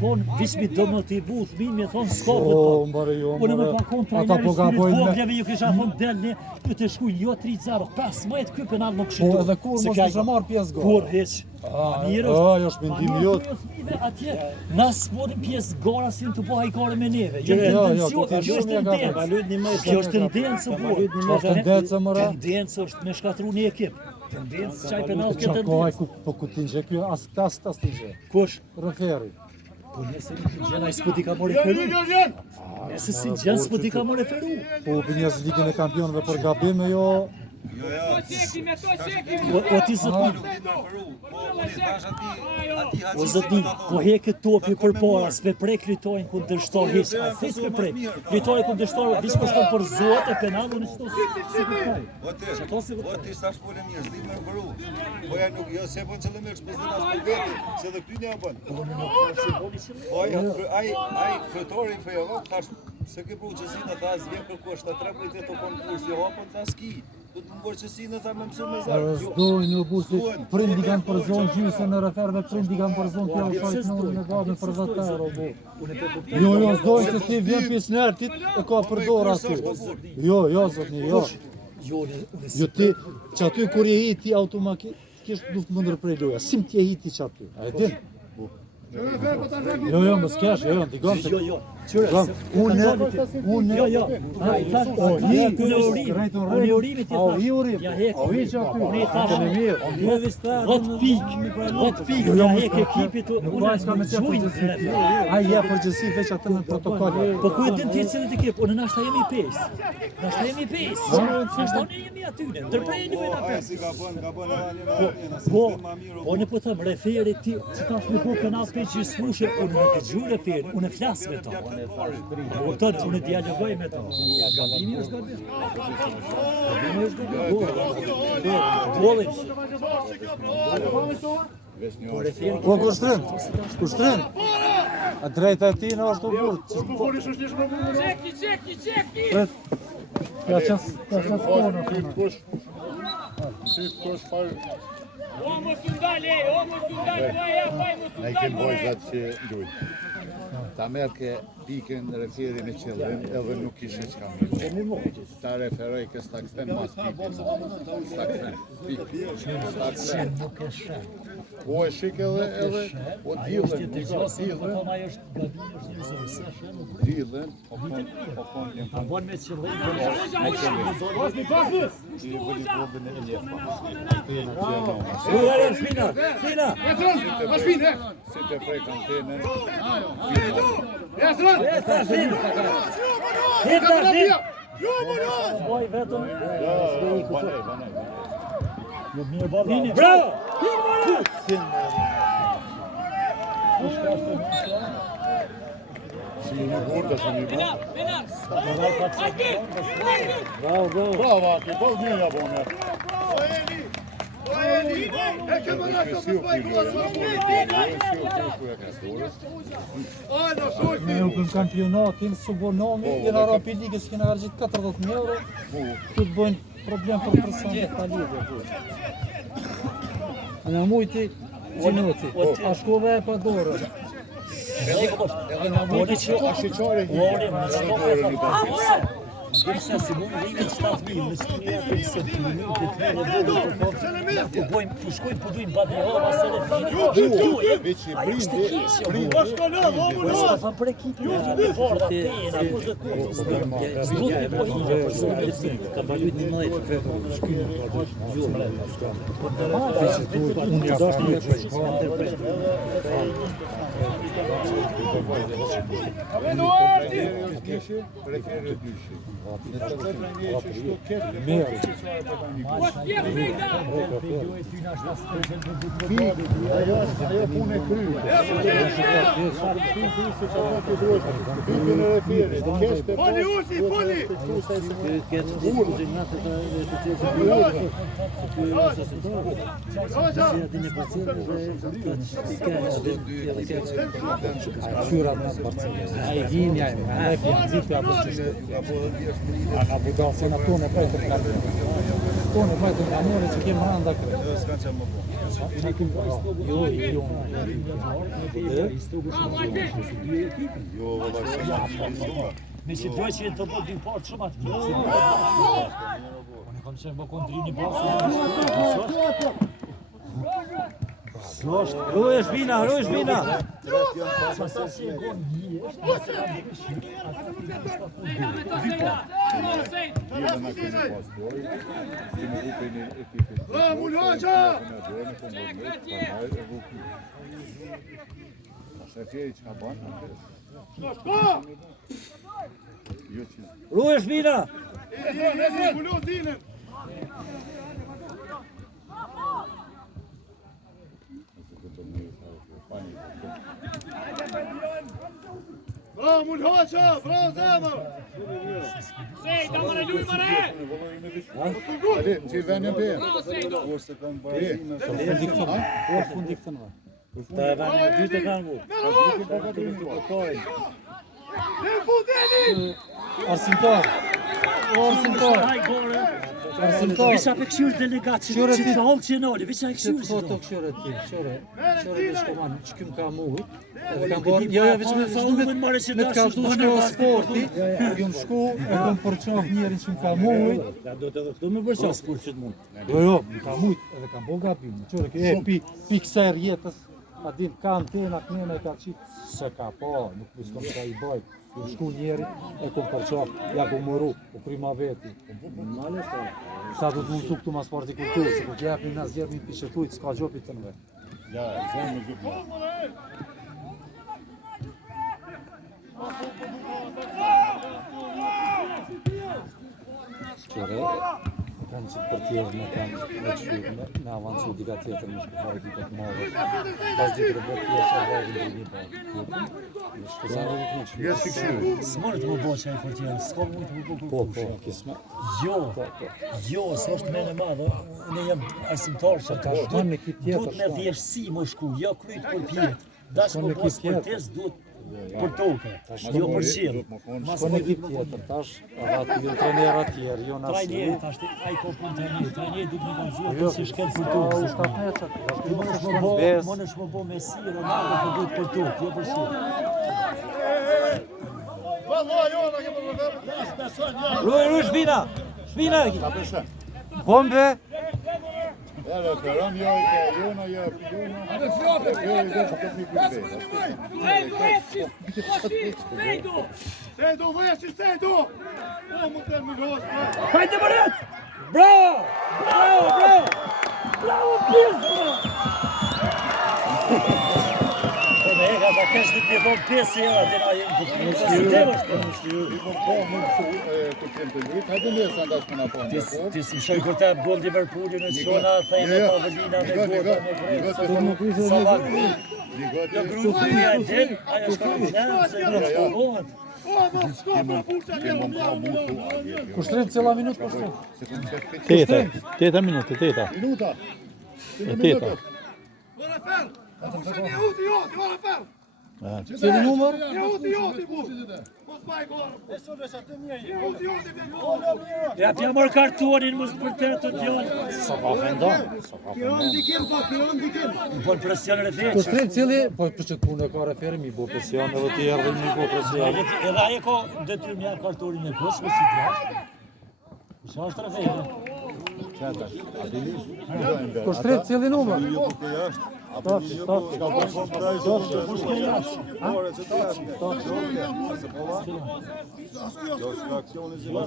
konë vishmi do më t'i bu thmin me thonë s'ka futbol. Unë më ka konë trajneri shpirit vogleve ju kisha thonë delni ju të shkuj jo 3-0, 15 ky penal nuk shitu. Po edhe kur mos kisha marrë pjesë gol. Kur hiç. Mirë është. Jo shmendim jot. Atje na s'morim pjesë gara si të bëha i kare me neve. Jo, Kjo është tendencë. Kjo është tendencë burr. Tendencë është me shkatrua një ekip. Tendencë çaj penal këtë tendencë. Po ku ti nje ky as tas ti nje. Kush? Referi. Po nëse gjena i s'po t'i ka morë referu. Nëse si gjena s'po t'i ka morë referu. Po Premier Ligën e Kampionëve për gabime jo. O ti zotni. O zotni, po heket topi përpara, s'pe prek lojtojnë kundërshtar hiç. As s'pe prek. Lojtojnë kundërshtar, diç po shkon për zot e penallu në çdo si kuptoj. O ti s'tash folën mirë, s'di më vëru. Po ja nuk jo se po çelëmesh me zënas për vetë, se edhe këty ne ja bën. Po ai kretori fejova, tash se ke procesin ata s'vjen kërkosh ta tre kujt të konkurs jo apo ta ski. Do të më borçësinë ta më mëson me zot. Doj në busi prindi kanë për zonë gjysë në referve prindi kanë për zonë kjo fajt në gabën për 10 euro bu. Jo s'doj se ti vjen pjesë nertit e ka përdor aty. Jo zotni, jo. Jo ti çaty kur je hiti automatikisht duhet më ndërprej loja. Sim ti je hiti çaty. A e din? Jo, mos kesh, ndigon se. Unë. Jo. Ai thash, unë urimi ti thash. Ja hek. Ai çaty. Unë thash me mirë. Jo vista. 10 pikë. Ja hek ekipit unë ka me çfarë. Ai ja përgjithësi veç atë në protokoll. Po ku e din ti se në ekip, unë nashta jemi 5. Nashta jemi 5. Nashta ne jemi aty ne. Ndërprejni me na 5. Po ne po them referi ti, çfarë më po penal që smushë, unë në të gjurë ferë, unë flasë me to. Kupton, unë dialogoj me to. Gabimi është gabim. Gabimi është gabim. Po kushtrim. A drejta e tij në ashtu burr. Çeki. Ja ças kona. Omos undale, Ne kemi vojzat që luajnë. Ta merë ke pikën referi në qëllim edhe nuk ishe që kam rëgjë. Ta referoj kës ta këthen mas pikën. Sta këthen pikën. Sta këthen. Po e shik edhe, po dilën. Dilën, po konë një Ta bon me qëllim. i vëllit robën e ljefa. Si të prej kantenën, Oj, vetëm. banej. Bravo! Si një burda, si një burda. Bravo. Bravo, Aki, po një ja bone. Me u këm kampionatin, subonomi, i në Rapi Ligës kena argjit 40.000 euro, tu të bojnë problem për person të ta ligë. Në mujti, gjinoti, a shkove e pa dorë. Edhe në modi që ashiqare hitë, Gërësa si mund rime 7.000, në studia të nësën të minut, të të të shkojnë për dujnë Badrihova, se në fini, a ishte kishë, s'ka fa për ekipin, në forda, tena, s'dut me pojnë, për zonë të të ka balut një mëjtë, unë jashtë një preferë dyshi. Ajo punë e kryë. A budal se na to ne prejtë Kone, bajtë nga more që kemë randa kërë. S'kan që më po. Jo. Jo, valla, s'ka. Me që duhet që jenë të bërë dy partë shumë atë mirë. Unë kam qenë bë kontri një partë. Ruje shbina. Ruje shbina! Bravo, Mulhoqa! Bravo, Zemër! Sejdo, mëre, luj, mëre! Ali, që i venjën për Bravo, Sejdo! Kurse kanë barazime. Fundi këtënëve. Ta e vanë dy të kanë gu. Arsimtar. Visa për këshurë delegatë që të holë që nëllë, visa e Që të këshurë që foto nëllë. këshore ti, qore të shkoman, që këm ka mujt, edhe kam bërë, jo, veç me të ka shdu shko sporti, ju më shku, e kom përqaf njerin që më ka mujt, Ja do të edhe këtu me përqa sport që të mund. jo, më ka mujt, edhe kam bërë gabim, qore ke, pi kësaj rjetës, a din, ka antena, kënjena e ka qitë, se ka po, nuk piskom ka i bajt, ju shku njerin, e kom përqaf, ja kom mëru, u prima veti. Sa do të mësu këtu ma sporti kulturë, se ku t'jepni në zjerë një pishetujt, s'ka gjopit të nëve. Ja, zemë në zupë. Qore, kanë që për tjerë në kanë në qyrë, në avancu diga tjetër në shkëfare ekipat madhe. Pas ditë rëbët tjerë që vajrë në një parë. Jesë të këshirë. S'mërë të më bo që e për tjerë, s'ka mund të më bo Po, për kisme. Jo, s'është me në madhe, unë jam arsimtar që ka Shkon në ekip tjetër, duhet me shkon. thjeshtësi më shku, jo kryt për pjetë. Dash më bo sportes, duhet për toke, jo për qilë. Shko në ekip tjetër, tash, atë ju trenerat tjerë, jo në Trajneri, asë. tash ai ko pun trajneri duhet me konzuar Jo, si shkel për u tokë. shtatnecat, Ti më nësh më bo Messi, Ronaldo, për duhet për tokë, jo për qilë. Ruj, shbina! Shbina! Ta përshë. Bombe! Edhe këran jo i ka jona, jo i jona. Sejdo, vëjë, Sejdo! O, më të Mulhoqa! Hajde Maret! Bravo! Bravo Pizmo! Po me ega ta kesh të të bon 5 euro të na jenë të I më po më të kemë të ljit, hajde në sa ndash më në po. Ti si shoj kur ta gol Liverpooli në çona thënë Pavelina me gol me Grec. Salak. Jo grupi ja del, ajo shkon në se do të shkohet. O, më s'ka për pushta një më Kushtrim cila minutë kushtrim. Teta minutë, teta. Minuta. Teta. Vëra fer! A pusha një uti joti, vëra fer! Cili numër? Një uti joti, bu! Mos baj gorë! Një uti joti, bje gorë! Ja t'ja mor kartonin mos për të djon. Sa pa fendon. Po presion rreth. Kushtrim cili, po për që të punë e ka referi, mi bo presion edhe të erdhe mi bo presion. Edhe ai ko detyrë mja kartonin e kos me si jashtë. Sa është rreth? Kushtrim cili numër?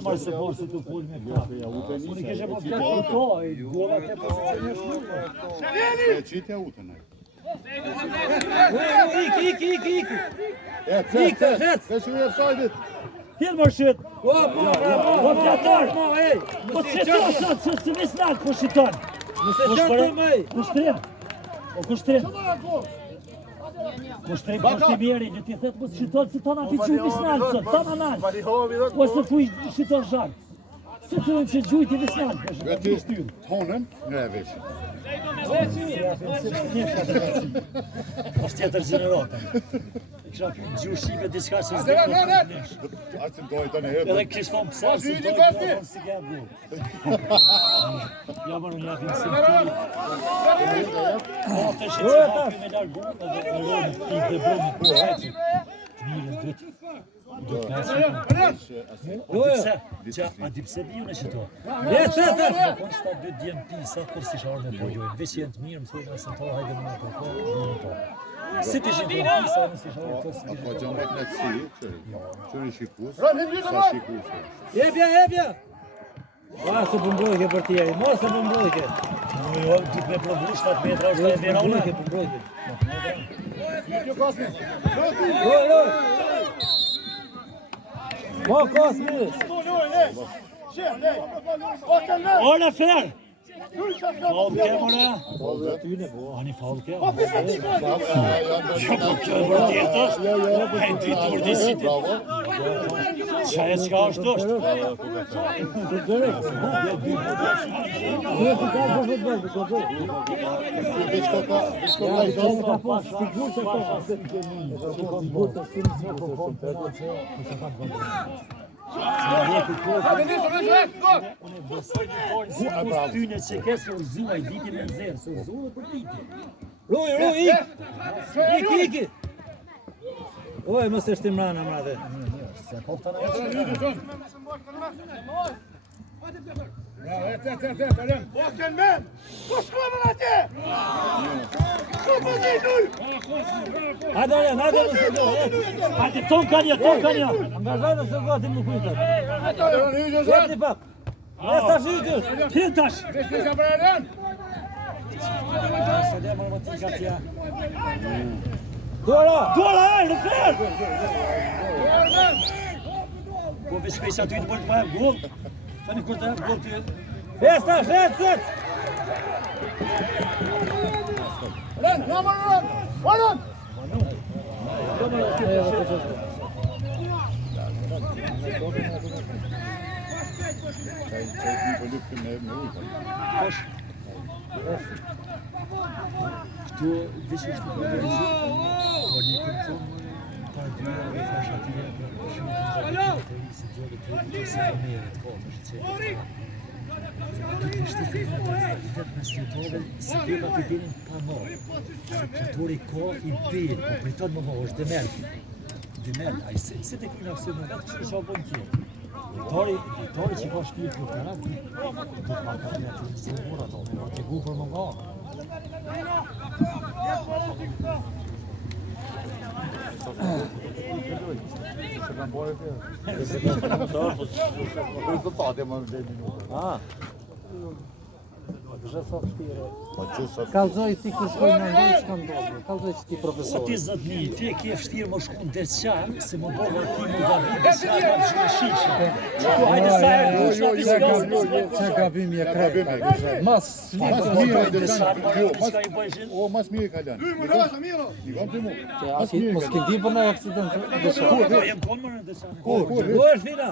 Ma se po se të pul me ka. Unë kishe po të to, gola ke pozicionuar. E qitja utën e. Ik. Ik, e shu e offside-it. Tjel mërshit. Po fjatar. Po shiton sot, se si visnak po shiton. Nëse qatë me. Kushtrim. O kushtrim. Kushtrim kushtrimjeri, në ti thetë mos shiton si tona ti gjuj visnak sot, tona nalë. Po se thuj shiton zharë. Se thuj që gjuj ti visnak. Veti tonën në e vesh. Është tjetër gjeneratën. kisha pun gjurshime diçka që s'di më nesh. Akcentuoj tani herë. Edhe kish thon pse si do të bëj si ka bu. Ja më nuk japin si ti. Po të shit me largu edhe rënë ti të bëni po. Mirë drejt. Do të pse? Që a di pse viu në çto? Po sta dy djem pisa kur si shorë me pojë. Veç janë të mirë, më thonë se to hajde më po. Si ti shit pisa në si shorë kur si. Po jam vetë në si, çuri shikus. Sa shikus. Jepja! Mos e përmbrojke për tjeri, mos e përmbrojke. Jo, duke me provu 7 metra është e vera unë. Përmbrojke. Mo Kosmi! Orë fer! Faul ke mora? Ani faul ke? Jo, po kjo e vërtet është. E ti të vërdisit. Qa e s'ka është është? Tyne që kesë o zua I diti me nëzirë, se zua për diti. Ruj, iki! Oj, mos e shtim rana, mrate. Se po të në Hajde, ton kanja! Angazhojnë se gati më kujtët. Jepni pak. Resta shytës. Pintash! Dora, në fer! Po veç kejsa ty të bërë të bëjmë gol. Tani kur të gol ty. Festa, shetësët! Çaj një luftë me ujë. Këtu veç është të përgjërëzi. Po një këmë par dyra dhe thash atyre për shumë të të se gjore të të se të mere të kohë është që du të shtë të në realitet me stjetove se bjeta të dinin pa morë. Këtori kohë I bërë, po pritot më mohë është Demel, a I se të kujnë aksion në vetë kështë që o bënë tjetë. Vitori që ka shpirë për të ratë, du të maka të të nësë mërë ato, me të gu për më nga. Kallzoj ti kur shkoj në ndoj që kam dobë, kallzoj që ti profesor. Ti zëtni, ti e ke fështirë më shku në desqarë, se më bërë ti më gabi, desqarë ka më shumë shishë. Që ku hajde sa e dushë, Që gabim je krejta, mas desqarë më ka I bëjshin. O, mas mirë ka lënë. Nikon të mu. mos ke di për në aksident dësharë. Po, jem konë më në desqarë. Ku është fina?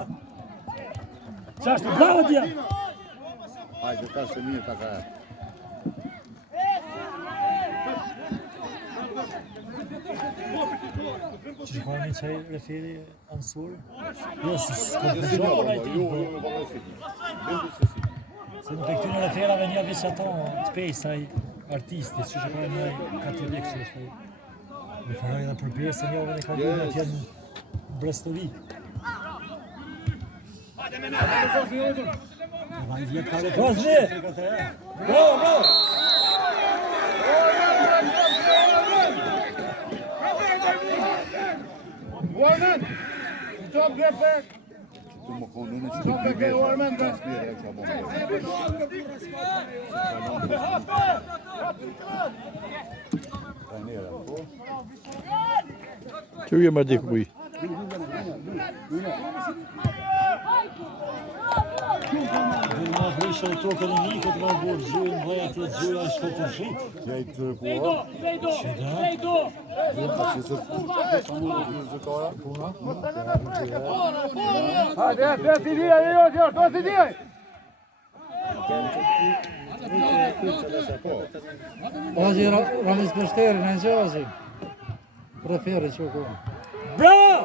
Qashtë, bravo tja! Hajde, ta se mirë ta ka e. Që ka një qaj referi ansurë? Jo, se s'ka të gjohë në ti. Se në për këtyre referave një veç ato të pejsa I artistit, që ka një katolik që është me faroj edhe për besë një ove në kalunë të janë Brestovi. Kosmi! Bravo! Tu më konë në që të të vetë, pas mirë e që abonë. Që je më dikë buj. Dhe nga vrishë e tokën e një, këtë nga borë gjujë, në vajat e gjujë, a shko të shqitë. Kjajt të kuha, Që da? që se të në vizitara, puna. Ozi Ramiz Pështeri në në që ozi. Preferi që u kohë. Bravo!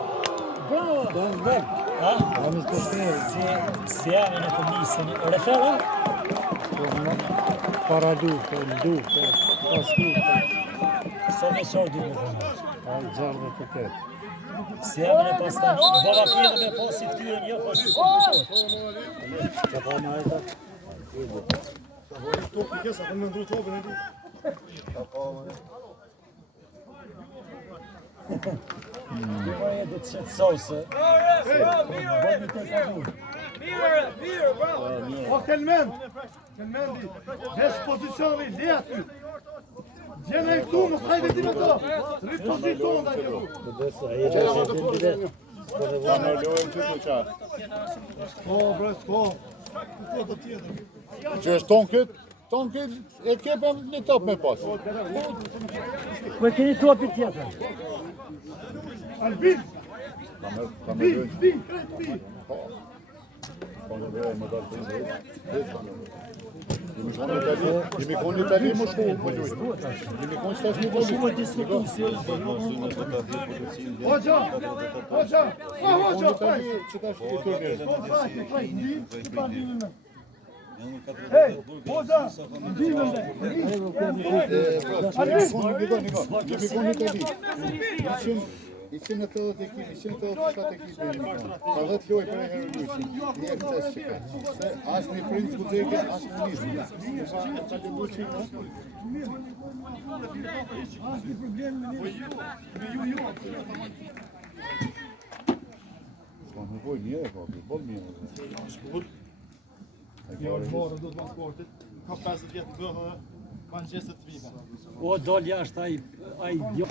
Bravo! Ha? Rami të shkërë. Si jam në komisën. Refera? Para duke, pas duke. Sa me qarë du me përnë? A i gjarë dhe të ketë. Si jam në pastan. Baba kjene me pasi këtyren, jo pasi të Ka pa ma e ta. Topi kesa, kanë ndru topin e di. Këpër do të qëtë sosë. Bëjnë të kadur. O Kelmendi, vesh pozicioni, le aty. Gjene e këtu, mos hajde ti me to. Rrit poziton da këtu. O, bre, s'ko. Këto të tjetër. Që është tonkët e kepëm një top me pas. Me keni topi tjetër. Albin, bin. Jemi konë një tali më shku, më gjujtë. Jemi konë që tash një tali. Hoxha, faj. Që tash një turnir. Faj, Hej, hoxha, ndimën dhe. Jemi konë një tali. 180 ekip, 187 ekip e një konë. Ka 10 loj për e herë lujqin. Një e këtës që ka. Se asë një princ ku dheke, asë një njështë. Ka të lujqin, no? Asë një problem me ju. Ska në voj mjere, ka për bol mjere. Jo, morë do të pasportit. Ka 50 vjetë në bëhë dhe Manchester të vive. O, dol jashtë ai jo.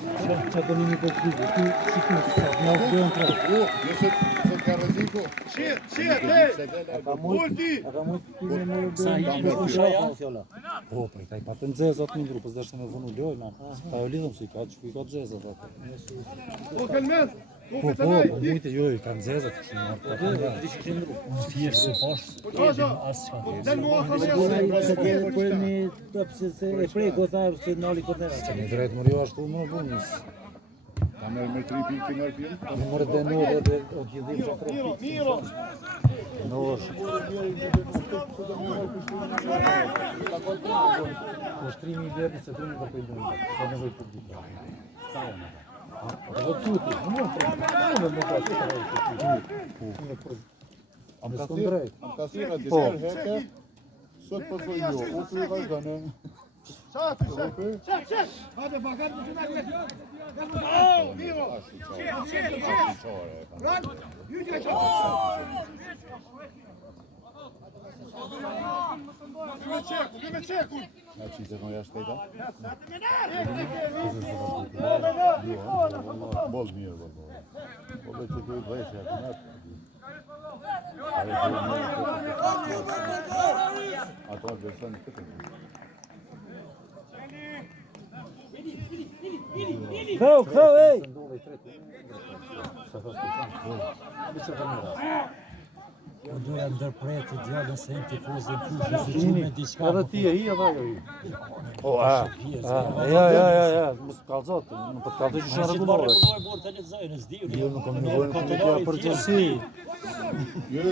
Që të një për kryve, ty shikun të sa, në vdojnë të rrë. Nëse ka rëziko, Shit, hej! A ka mujtë kime me Sa i me kusha ja? Po, për i ka i patë në dzezat një ndru, për zdashtë me vënu lojnë. Ta e lidhëm si ka që i ka dzezat atë. O, Kelmen! Po, mujtë jo, i ka në dzezat, kështë në martë. Unë thjesht se posh. Hoxha, Asë qka. del mua Po e prej, gotarë se nali këtë nërë. Që një drejtë mërë jo ashtu më bunës. ka mërë me 3 pikë të mërë film. Në mërë dhe nërë dhe o gjithim që atërë pikë. Miro! Në është. Po shtrimi i verdi se trimi për pëjdojnë. Po në vëjtë për ditë. Po cuti, në mërë për Am kasira disher heke, sot përzoj jo, u të i vazhgane. Çek! Hadi bakalım bu şuna gel. Miro! Lan! Yürü geç. Güme çek. Znači, zërno jashtë të Bol mirë, bol. Po dhe që të i dhejshë, ja kënat. Ato adversani këtë. Këtheu, ej! O doja ndërprej të djallën se në tifozë në fushë, se që me diçka. Edhe ti e hi edhe ajo hi. Po, ja, mos kalzot, nuk po të kalzoj që shënë regulore. Borë të letzojnë, s'diju. Jo, nuk kam nevojnë të mikja përgjësi.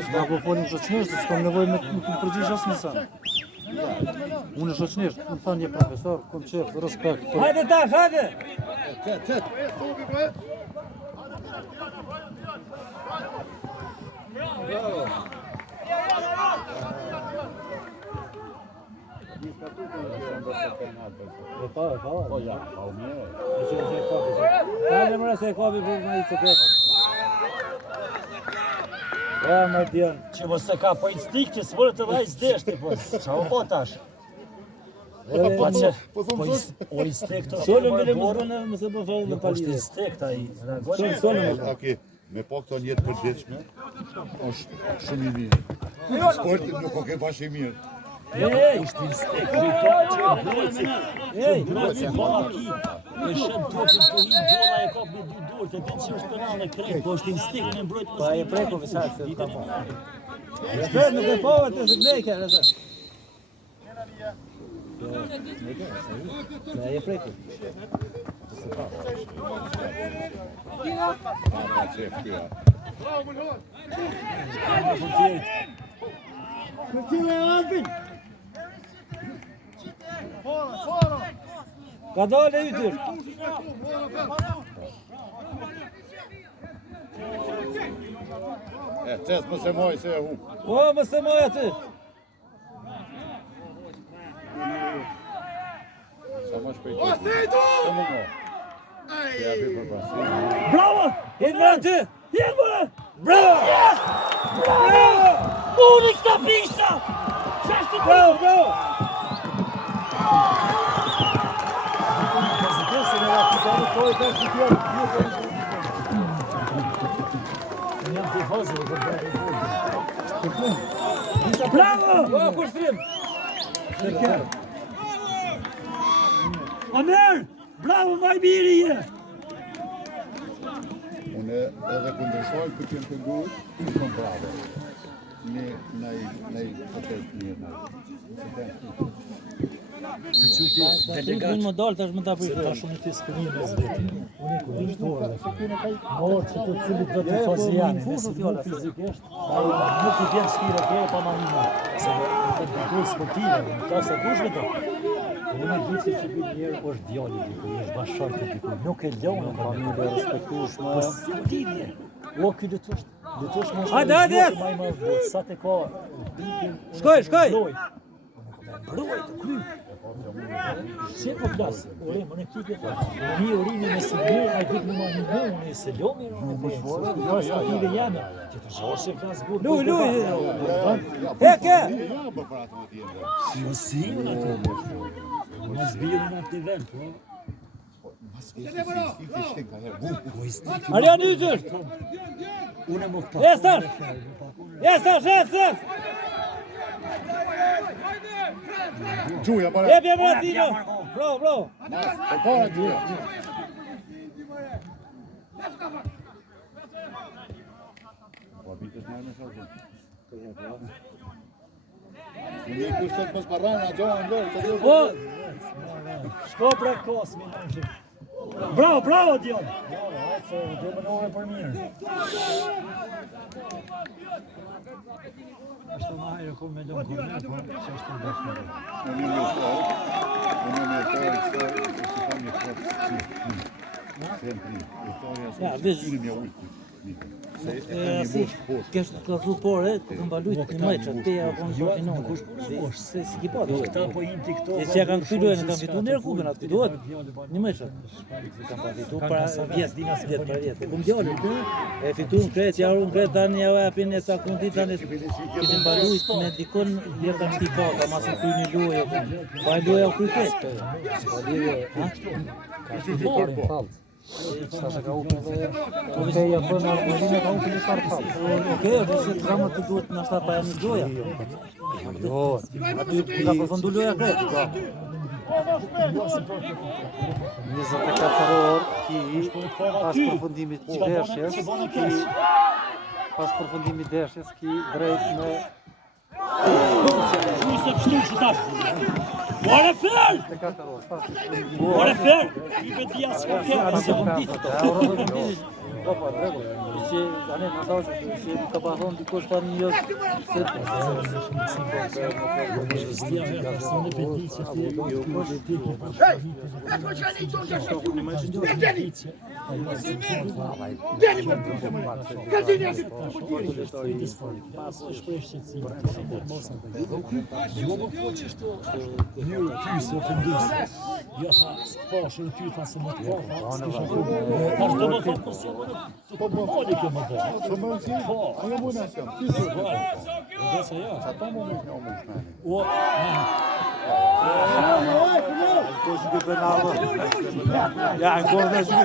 Nga po folim shoqnishtë, s'kam nevojnë me të përgjësh asë njësa. Unë e shoqnishtë, më thanë një profesor, kom qef, respekt. Hajde tak, hajde! Po ja, pa u mirë. Kale mëre se kapi për më i të këtë. Ja, më djenë. Që mos se ka po instinkt që s'more të vaj s'deshti, po. Qa o po tash? Pa që, o instinkt është Solën bile më zbënë, më se më fallë në është palire. instinkt ai. Aki, me po këto njetë përgjithshme, është shumë i mirë. Sportin nuk o ke bash i mirë. Është instinkt, që breci bala ki, e shën topin të hinë, bola e kap me 2 dorë, të din që është penal e krejt, po është instinkt me mbrojt mos. Pa e preko visat se ka po. Shpet nuk e pove të zëgnejke, nëse. Ja, e preko. Ka dalë ytyr. Qes më se moj se e hu. O, mos e moj aty. Sa më shpejt. Sa më mo. Ja bi për pasi. Bravo! Jenë më aty! Jenë më! Bravo! Yes! Bravo! Unë këta pista! Bravo, bravo! Bravo! O, kushtrim! Amer! Bravo, maj miri je! Unë edhe kundërshoj për që të ngurë, në bravo. Ne protest mirë. Unë më dalë, tash më ta përshë. Tash unë të spërinë në zvetë. Unë e kundërshtorë. Morë që të cilit do të fazë janë. Nëse nuk fizikisht, nuk i vjen shkira kërë pa manima. Se në kulturë sportive, në klasë dushme do. Unë e gjithë që bëjt njerë është djalli dikuj, është bashkë dikuj. Nuk e ljonë, familje respektueshme. Po si lidhje? O, kjo dhe të është. Dhe të është më është sa të ka bitin... Shkoj! Broj të kry. Se po flasë, ore, më në kike të një urimi me sigur, a i këtë në më unë e se ljomi, në stative jame, që të zhorë se flasë burë. Luj! Heke! Më si unë atë. Më zbirë në atë vel, po. Arjan ytër! Unë më këpa. Jes! Gjuja, para. Jep, Tino! Bravo! Para, Gjuja. Po, bitës në në shazën. Në kushtet më sparrana, gjoha në dërë. Po! Shko pre kosmi në shumë. Bravo, Dion! Bravo, hajtë se dhe më nëve për mirë. Ashtë të mahajrë kur me lëmë kërë, po që është të bashkë. Unë me të Kështë ka thu pore, të këmba lujtë një mëjtë, të teja apo në finone. Se si ki patë. Këta po inë t'i këto... E që kanë këtu lujën, kanë fitu nërë kubën, atë fituat një mëjtë. Kanë pa fitu para vjetë. E këmë djallë, e fitu në kretë, jaru në kretë, tani ja vepin e sa kundi, tani kishën ba lujtë me dikon, dhe kanë shti paka, masë kuj një lujë, pa e lujë kuj kretë. Ka shti fitore falë. Sa të ka upe dhe... Okeja bënë argozime ka upe një qarë falë. Okeja, dhe se tramët të duhet në ashtar pa e një goja. Jo, aty ka përfundu loja kretë, ka. 24 orë ki pas përfundimit deshjes ki drejt me... Shuse pështu që tash! Ore fer! Ore fer! I betia s'ka kërë! Opa, regu, që anë në thashë që ka bahon dikush tani jo se Po më foli kjo më dhe. Shumë në si? Po. Ajo më në asëm. Dhe se ja. Sa ta më në një më shmeni. O, ja, ancora da giù.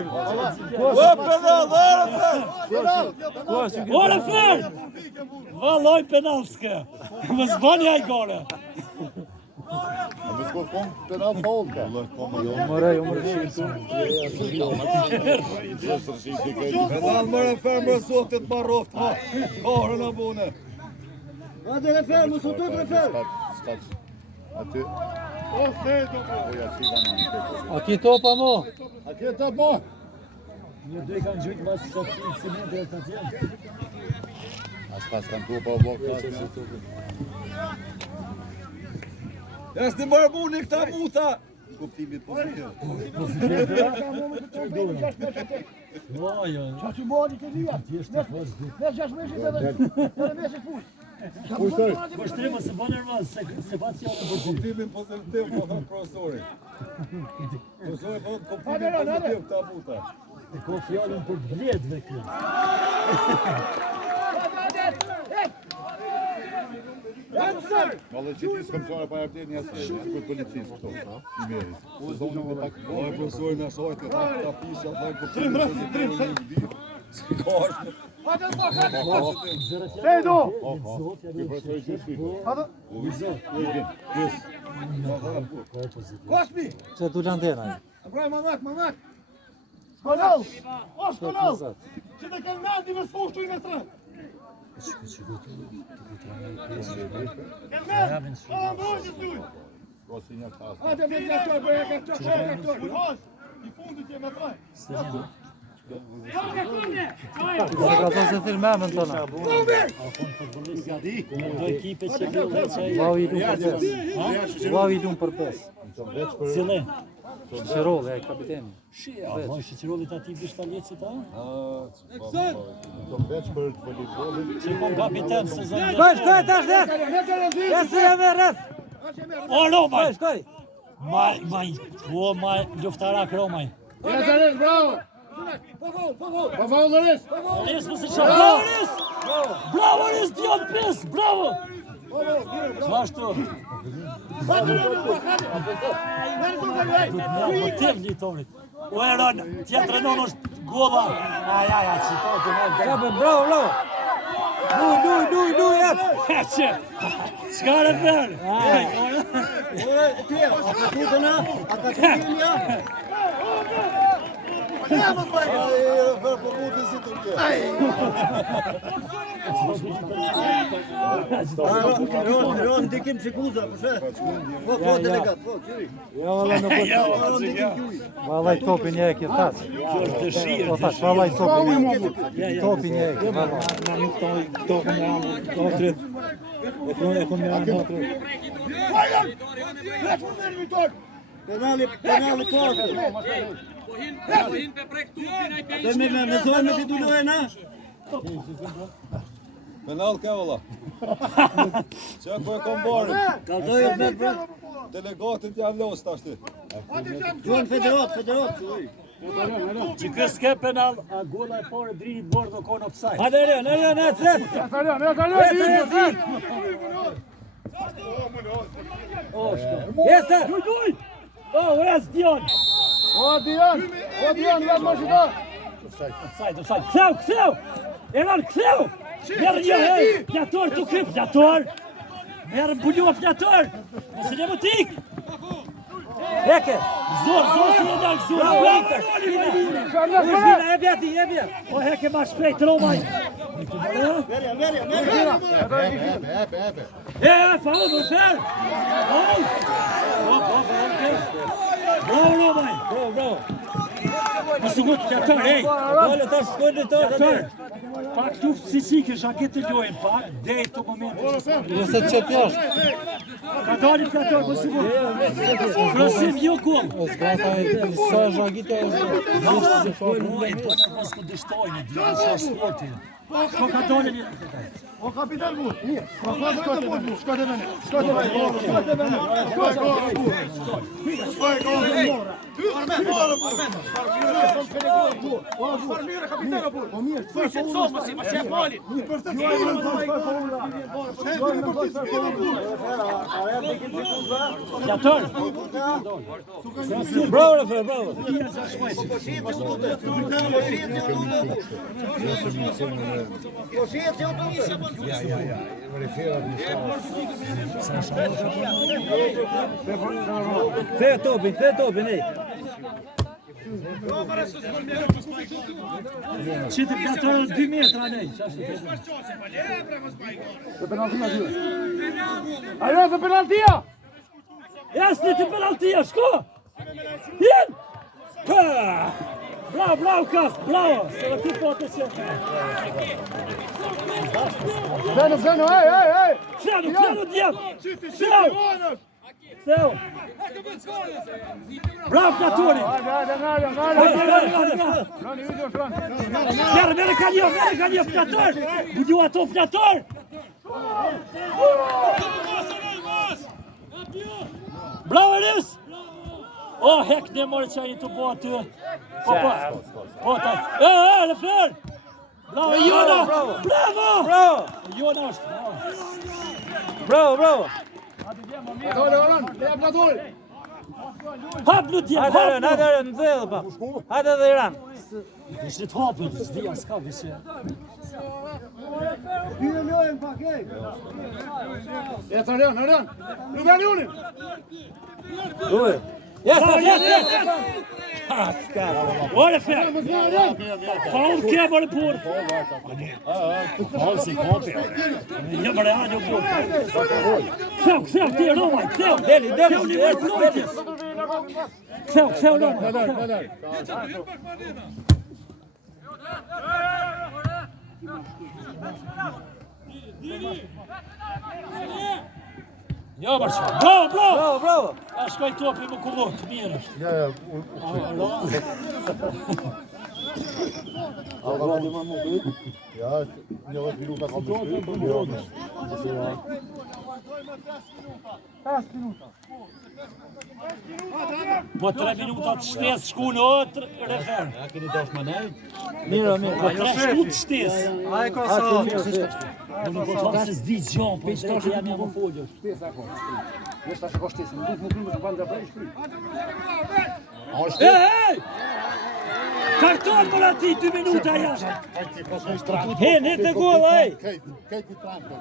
ore fer! Valoj penalske! Më zbani aj gore! A më s'ko kom të nga folka. Jo mëre Penal mërë femrë sotë të baroft, ha! Kohërën a bune! Aty. A ki topa mo? A ke top mo? Një dhe kanë gjytë mas qatë cimentë e të tjenë. As pas kanë topa o Jas të barbuni këta muta! Kuptimi pozitiv. Jo. Qa që mori të dhja? Nes 6 meshit edhe meshit full. Vështrima se bë nervoz, se pa që janë për ty. Kuptimin pozitiv, po thënë profesori. Profesori po thënë kuptimin pozitiv këta muta. E ko fjallën për bledve kjo. Vallahi që ti s'kam qara pa jartë një asë për policisë këto, i meri. Sezonin me pak... Oj, profesori në shojtë, ta pisha, ta kuptimin pozitiv. S'ka është. Edo! Ti profesori që shqipë. Koshmi! Që tu lantena. Braj, mamak! Shkonall! O, shkonall! Që të kanë mendi me s'foshtu i me të rënë. Kosi një tasë. Hajde me një aktor, bëj një aktor. I fundit je me të rënë. Se ka të se filmemën të në. Do ekipe që vjellë që Vlau i lumë për pes. Cile? Shirolli, e kapiteni. Moj Shqirolli të ati vishta lecit, a? Do veç për të volejbolin. Që kom kapiten se zënë... Shkoj, tash rreth! Jesë jemi rreth! O, Romaj! Shkoj! Maj, luftarak Romaj. Lazares, bravo! Po fa Lazares! Res më se qa, bravo Res! Bravo Res, Dion Pes, bravo! Qashtu? Po tjep litorit. O Eron, tjetë renon është gola. Ajaja, që to të nëjë. Kapën, bravo! Luj, jetë! Heqe! Qka në përë? Ron, dikim qikuza, përshë. Po, delegat, po, qyri. Ja, valla nuk është. Vallaj topin e ke thash. Kjo është dëshirë. Po thash, vallaj topin e ke. Topin e ke, valla. Na nuk tokën me anë, otrit. E kom me anë, otrit. Penali postë. Dhe me zonë që du lojë na? Penal ke valla. Që po e kom bari. Kalzoj është me të bërë. Delegatin t'ja vlos tash ti. Gjuën federat, qëri. Që kësë ke penal, a gola e pare drinit bërë dhe konë offside. Hajde Erion, në Jeste! Juj! O, Res Dion! O, Dion, vetë më shita! Offside. Këtheu! Eran, këtheu! Merë një hej! Pjator të kryp, pjator! Merë mbulua pjator! Nëse një më tik! Eke! Zor si një nalë zor! E bjeti! O, heke ma shpejt Romaj! Faul, më fer! Bravo, Romaj! Bravo! Më sigur pjator, hej! Dole tash shkojnë të Pjator! Pak tuft si kësha këtë të ljojnë pak, dej të momentet. Nëse të qëtë jashtë. Ka dali pjator, më sigur. Krosim jo kom. Sa e zhagitja e zhagitja. Po në pas këtë dështojnë, dhjë që është sporti. Po ka dali një... O, kapitan bu! Shkojte mene! Shkojte mene! Farmire, kapitana bu! Fërë që të sot, mësi e malin! Pjator! Bravo, Rafael, bravo! Kthej topin, ej! Qitë pjator 2 metra, nej! Ajo, dhe penaltia! Jasni të penaltia, shko! Hin! Pa! Bravo, bravo, Kas, bravo! Se dhe ti po të që... Zeno, ej! Krenu, djemë! Seu! Bravo, Katuri! Mere ka një flator! Budu ato flator! Bravo, Elis! O, hek ne more qajni të bo aty. Po, ta. Refer! Bravo, Jona! Bravo! Jona është. Bravo! Hap në tjemë, hap në! Hajde, në zedhe pa. Hajde dhe Iran. Vishë të hapën, s'dija s'ka vishë. Arian! Luganiunin! Yes! Ore fer! Faul kje më rëpur! Faul si kopi! Një më reha një bur! Këtheu, ti e Romaj, këtheu! Këtheu një mërë flojtjes! Këtheu, Romaj! Jo, Março! Bravo! A shkoj topi më kullot, mirë është. Ja, një minuta ka Po 3 minuta të shtes shku në otër, refer. A keni dash më nej? Po 3 shku të shtes. Ai ka sa. Unë po thonë se s'di gjon, po ishte që jam më foljo. Ej! Karton më ati, 2 minuta jashtë. Hen të gol ai. Kajti tranko.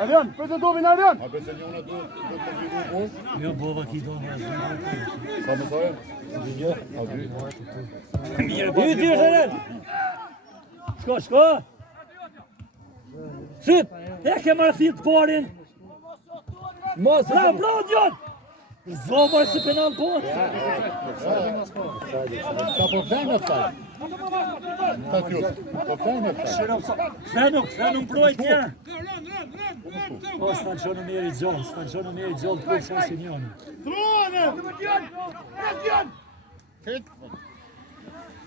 Arian, prezentovin Arian! A bese një unë do të vidu mos? Jo, bova ki do në Sa më thojë? A dy? Dy Iran. Shko! Shit! E ke marrë thit porin! Bravo, Dion! Zomar se penal po! Ka po vdajnë të taj? Ta t'ju, po vdajnë të taj? Kthenu mbrojtje! O, s'ta në qonë meri gjollë, po shasin joni.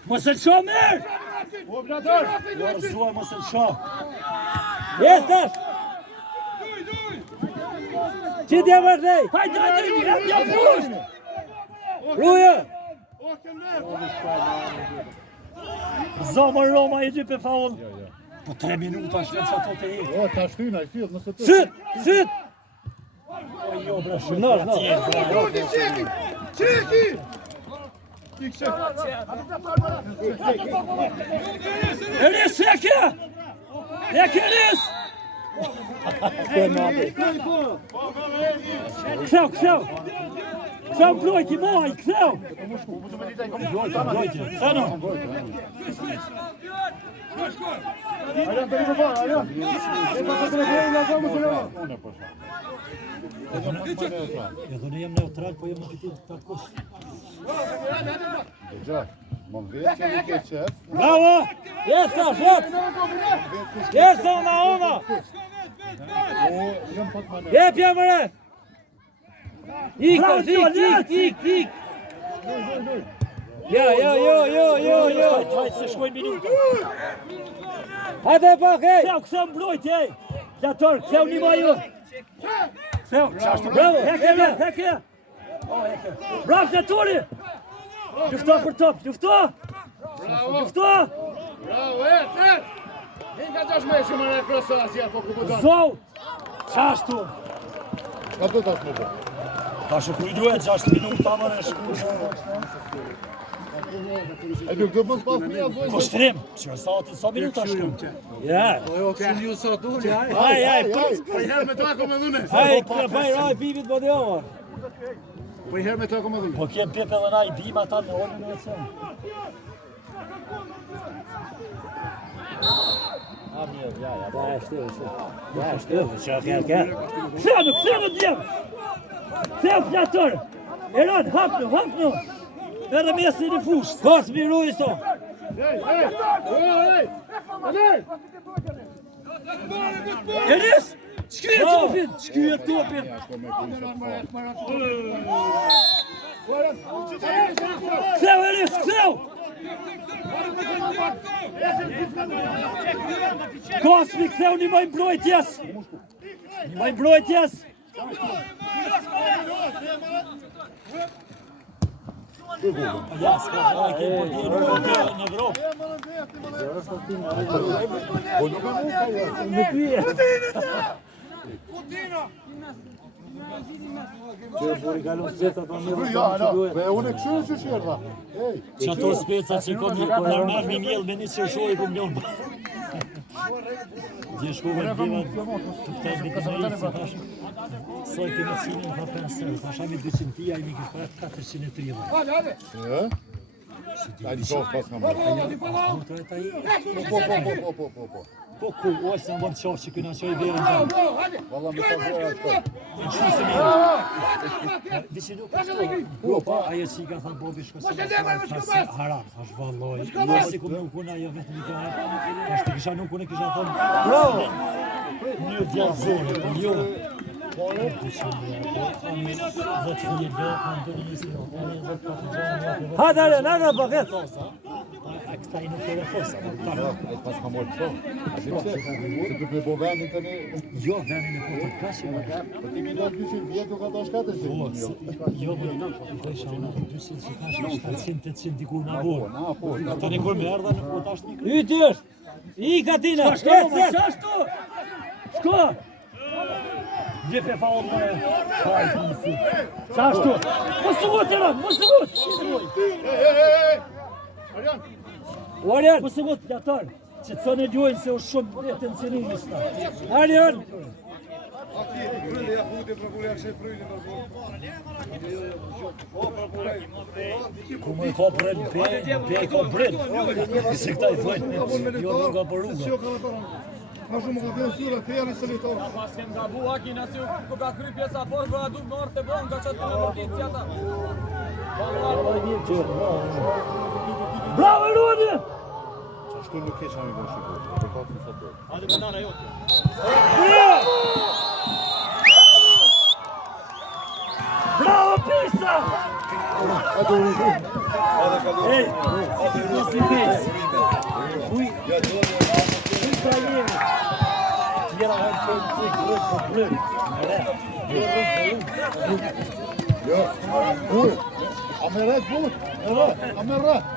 Mos e qo merë! Jo, rëzuaj, mos e qo! Jestash. Që t'ja vërdej? Hajde, ja fusht! Ruja! Zomar Roma i dy pe faul. Po 3 minuta shlet që ato të jetë. O, ta shtyna i fjët, nëse të... Shit! O, jo, bre, shumë. Çeki! Elis, eke! Elis! Ktheu! Ktheu mbrojtje, moj, ktheu! Kthenu! Arian, të rrimë parë, Arian! E pa të telefonin, nga më të leva! Unë e përsha. Ja, do ne jem neutral, po jem në këtë të takus. E gjak, më vetë që nuk e qef. Bravo! Jesa, ona! O, jam pat më në. Jepja mëre! Ik! Jo! Hajde se shkoj minuta. Hajde pak, hej! Ktheu mbrojtje, ej! Plator, ktheu një maju! Ktheu, bravo! Heke! Bravo, Platori! Lufto për top, lufto! Bravo, et! Inga qash me që më në krosasja, po ku pëton? Zou! Qashtu! Ka do të ashtë më të? Ta shku i duhet 6 minuta më në shku. E nuk do mos pas mija bojë. Po shtrim, që sa minuta shku. Ja. Aj, Po i herë me të ako me dhune! raj pipit po djova. Po i herë me të ako me dhune! Po kem pepe dhe na i bima ta në orën e cënë. Kthenu djem! Ktheu flator! Eran, hapnu! Edhe mesin në fush! Kas miroj so! Enes! Shkyje topin! Ktheu Enes, ktheu! Kosmi, ktheu një maj mbrojtjes! Unë e këshirë që shirë, Që ato speca që kom një nërnar mi mjellë me një që shoj kom njën. Gje shkove në bjeva të këtaj me të nëjë, se tash soj këmë të qinin ka 5 tash ami 200 tia, imi kështë parat 430. Ajde qofë pas në mërë. Po ku, ojë në mërë qofë që këna qoj verën të Valla me sa bërë atë. në shumë se mirë. Disi nuk është ajo që i ka thënë Bobi shko se haram, thash valloj. Si ku nuk unë ajo vetëm i ka tash të kisha nuk unë kisha thënë bravo! Një djallë zonë, jo. Hajde, nana paket. A këta i nuk e refosa. Ajde pas ka morë qo. A shi pëse? Se të bëjbo vendin të ne... Jo, vendin e po të kashi. Po ti mi do 200 vjetë nuk ata shkate që një. Jo, po isha unë 200 që tash 700-800 dikur në borë. Ta një kur me erdha në po tash një kërë. Yti është! I Katina! Shko! Gjepe fa onë me... Qashtu! Mos të vot, Eran! Mos të vot! Arjan! Mos të vot, jatar! Që të thënë e ljojnë se u shumë dhe tensionimista. Arjan! Ku më ka brën, be i ka brën. Si këta i thojnë, jo nuk ka për rrugë. Ma shumë ka bëjë syra, feja në sëllito. Pas kem gabu aki nësi ku ka kry pjesa por vë adu në orte bon ka qatë në vërtit si ata. Bravo, Rudi! Qashtu nuk kesh ami bërë shiko. Për ka të në sotë. Hadi me nana jotja. Bravo, Pisa! Ej, si pes! Uj! Tjera hajtë të blërë. Jo, a me rejtë but, a me rejtë.